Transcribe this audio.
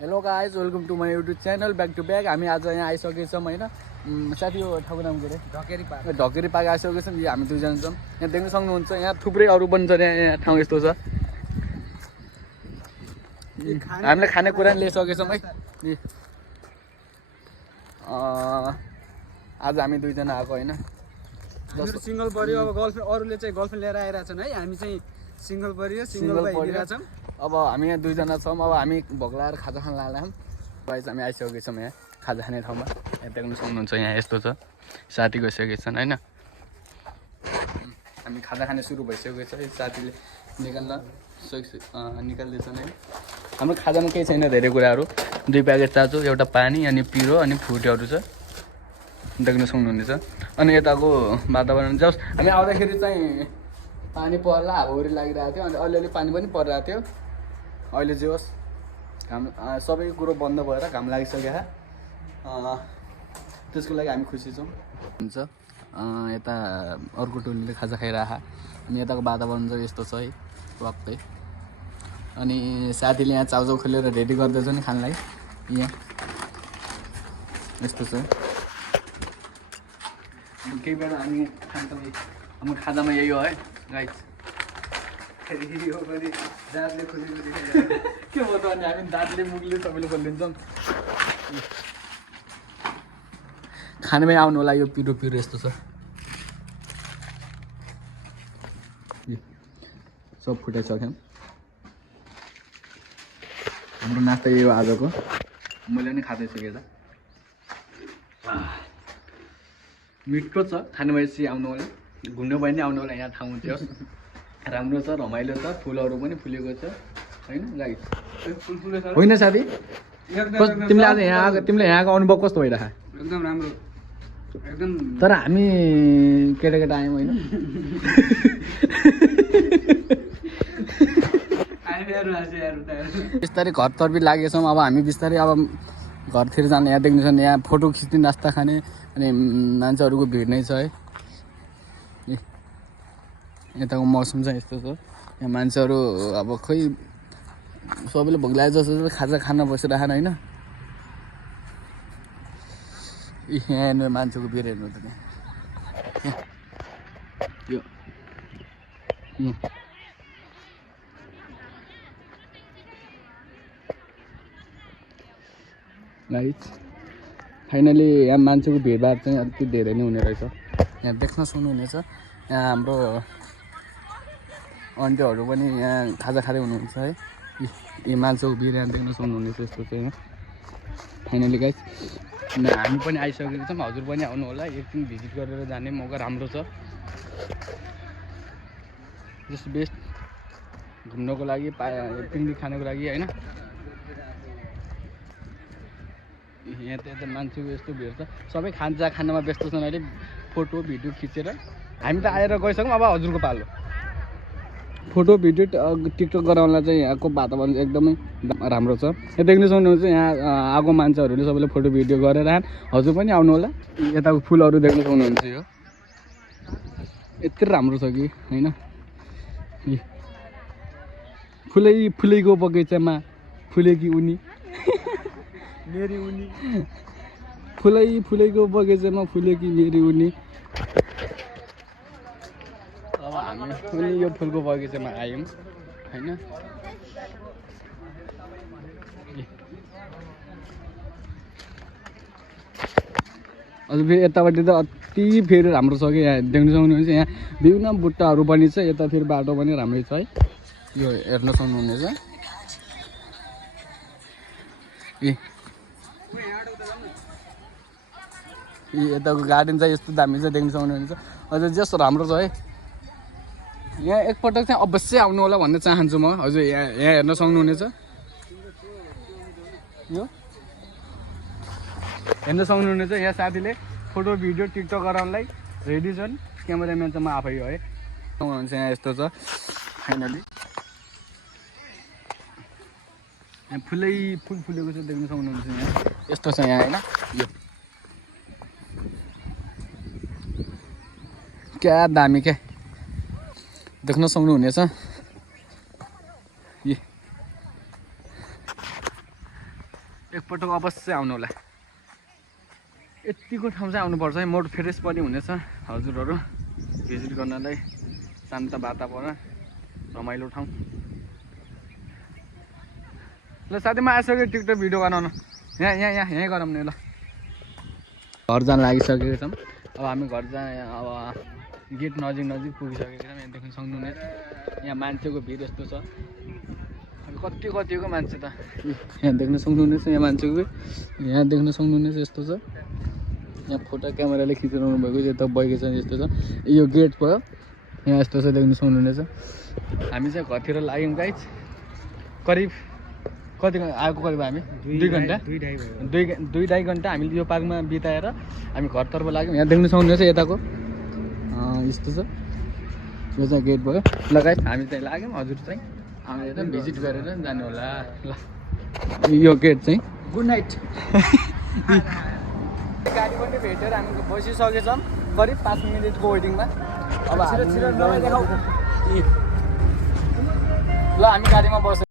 Hello guys, welcome to my YouTube channel back to back. हामी आज यहाँ आइसकेछौँ होइन। साथी यो ठाउँको नाम के अरे? ढकेरी पार्क आइसकेको छौँ। हामी दुईजना छौँ। यहाँ देख्न सक्नुहुन्छ, यहाँ थुप्रै अरू पनि छ। यहाँ ठाउँ यस्तो छ। हामीले खानेकुरा पनि ल्याइसकेछौँ है। आज हामी दुईजना आएको होइन। सिंगल पऱ्यो। अब गर्लफ्रेन्ड अरूले चाहिँ गर्लफ्रेन्ड लिएर आइरहेछन् है, हामी चाहिँ सिंगल पऱ्यो, सिंगल हिँडिरहेछौँ। अब हामी यहाँ दुईजना छौँ। अब हामी भोक लागेर खाजा खान लाग्छौँ। गाइस हामी आइसकेको छौँ यहाँ खाजा खाने ठाउँमा। यहाँ देख्न सक्नुहुन्छ, यहाँ यस्तो छ। साथी गइसकेको छन् होइन। हामी खाजा खाने सुरु भइसकेको छ। साथीले निकाल्दैछन् है। हाम्रो खाजामा केही छैन, धेरै कुराहरू। 2 प्याकेट चाचो, एउटा पानी अनि पिरो अनि फ्रुटीहरू छ। देख्न सक्नुहुनेछ। अनि यताको वातावरण जस हामी आउँदाखेरि चाहिँ पानी पर्ला, हावाहुरी लागिरहेको थियो। अनि अलिअलि पानी पनि परिरहेको थियो। अहिले जे होस् घाम सबै कुरो बन्द भएर घाम लागिसक्यो। त्यसको लागि हामी खुसी छौँ। हुन्छ यता अर्को टोलीले खाजा खाइरह। अनि यताको वातावरण चाहिँ यस्तो छ है, वाक्कै। अनि साथीले यहाँ चाउचाउ खोलेर रेडी गर्दैछ नि खानलाई। यहाँ यस्तो छ। केही बेला हामी हाम्रो खाजामा यही हो है गाइस। यो पनि दाँतले खोलेको के भयो त? अनि हामी दाँतले मुखले सबैले खोलिदिन्छौँ। खानामै आउनु होला। यो पिरो पिरो यस्तो छ। सब फुटाइसक्यौँ। हाम्रो नास्ता यही हो आजको। मैले पनि खाँदैछु। त मिठो छ। खानु भएपछि आउनु होला। घुम्नु भयो नि आउनु होला। यहाँ ठाउँ थियो, राम्रो छ, रमाइलो छ। फुलहरू पनि फुलेको छ होइन गाइस? होइन साथी, तिमीले आज यहाँ आएको, तिमीले यहाँको अनुभव कस्तो भइरह? एकदम राम्रो, एकदम। तर हामी केटाकेटा आयौँ होइन। बिस्तारै घरतर्फ लागेछौँ। अब हामी बिस्तारै अब घरतिर जाने। यहाँ देख्नु छ, यहाँ फोटो खिच्ने, नास्ता खाने। अनि मान्छेहरूको भिड नै छ है। यताको मौसम चाहिँ यस्तो छ। यहाँ मान्छेहरू अब खोइ सबैले भोक लागेको जस्तो खाजा खान बसिरहेन होइन। यहाँ हेर्नु मान्छेको भिड हेर्नु त। यो गाइस फाइनली यहाँ मान्छेको भिडभाड चाहिँ अलिकति धेरै नै हुने रहेछ। यहाँ देख्न सक्नुहुनेछ, यहाँ हाम्रो अन्टीहरू पनि यहाँ खाजा खाँदै हुनुहुन्छ है। यी मान्छेको भिड यहाँ देख्न सक्नुहुनेछ। यस्तो चाहिँ यहाँ फाइनली गाइस हामी पनि आइसकेको छौँ। हजुर पनि आउनु होला। एकदिन भिजिट गरेर जाने मौका राम्रो छ। जस्ट बेस्ट घुम्नको लागि, पिकनिक खानको लागि होइन। यहाँ त यता मान्छेको यस्तो भिड छ। सबै खानामा व्यस्त छन् अहिले, फोटो भिडियो खिचेर। हामी त आएर गइसक्यौँ। अब हजुरको पालो। फोटो भिडियो टिकटक गराउनलाई चाहिँ यहाँको वातावरण एकदमै राम्रो छ। यहाँ देख्न सक्नुहुन्छ, यहाँ आएको मान्छेहरूले सबैले फोटो भिडियो गरेर हजुर पनि आउनु होला। यताको फुलहरू देख्न सक्नुहुन्छ, यो यति राम्रो छ कि होइन। फुलैको बगैँचामा फुलेकी उनी मेरी उनी, फुलैको बगैँचामा फुलेकी मेरी उनी। अब हामी पनि यो फुलको बगैँचामा आयौँ होइन। अझ फेरि यतापट्टि त अति फेरि राम्रो छ कि। यहाँ देख्न सक्नुहुन्छ, यहाँ विभिन्न बुट्टाहरू पनि छ। यता फेरि बाटो पनि राम्रै छ है। यो हेर्न सक्नुहुनेछ। यताको गार्डन चाहिँ यस्तो दामी छ, देख्न सक्नुहुन्छ। अझ जस्तो राम्रो छ है। यहाँ एकपटक चाहिँ अवश्य आउनु होला भन्न चाहन्छु म। हजुर यहाँ हेर्न सक्नुहुनेछ। यो हेर्न सक्नुहुनेछ, यहाँ साथीले फोटो भिडियो टिकटक गराउनलाई रेडी छन्। क्यामेराम्यान चाहिँ म आफै हो है। सक्नुहुन्छ, यहाँ यस्तो छ फाइनली। यहाँ फुल फुलेको छ, देख्न सक्नुहुन्छ। यहाँ यस्तो छ यहाँ होइन। यो क्या दामी क्या देख्न सक्नुहुनेछ। एकपटक अवश्य आउनु होला। यतिको ठाउँ चाहिँ आउनुपर्छ है, मोड फ्रेस पनि हुनेछ हजुरहरू भिजिट गर्नलाई। शान्त वातावरण, रमाइलो ठाउँ। ल साथी म आइसक्यो टिकटक भिडियो बनाउनु। यहीँ गरौँ नि ल। घर जान लागिसकेको छौँ। अब हामी घर अब गेट नजिक पुगिसकेको छौँ। यहाँ देख्न सक्नुहुनेछ यहाँ मान्छेको भिड यस्तो छ। कतिको मान्छे त यहाँ देख्न सक्नुहुनेछ। यहाँ देख्न सक्नुहुनेछ यस्तो छ। यहाँ फोटो क्यामेराले खिचिरहनु भएको यता बैगेछ यस्तो छ। यो गेट भयो यहाँ यस्तो छ देख्न सक्नुहुनेछ। हामी चाहिँ घरतिर लाग्यौँ गाइज। करिब कति आएको करिब हामी 2 घन्टा 2.5 घन्टा हामीले यो पार्कमा बिताएर हामी घरतर्फ लाग्यौँ। यहाँ देख्न सक्नुहुनेछ यताको यस्तो छ। यो चाहिँ गेट भयो। ल गाइज हामी चाहिँ लाग्यौँ। हजुर चाहिँ आएर भिजिट गरेर जानु होला। ल यो गेट चाहिँ गुड नाइट। गाडी पनि भेटेर हामी बसिसकेछौँ करिब 5 मिनटको वेटिङमा। अब ल हामी गाडीमा बस्छौँ।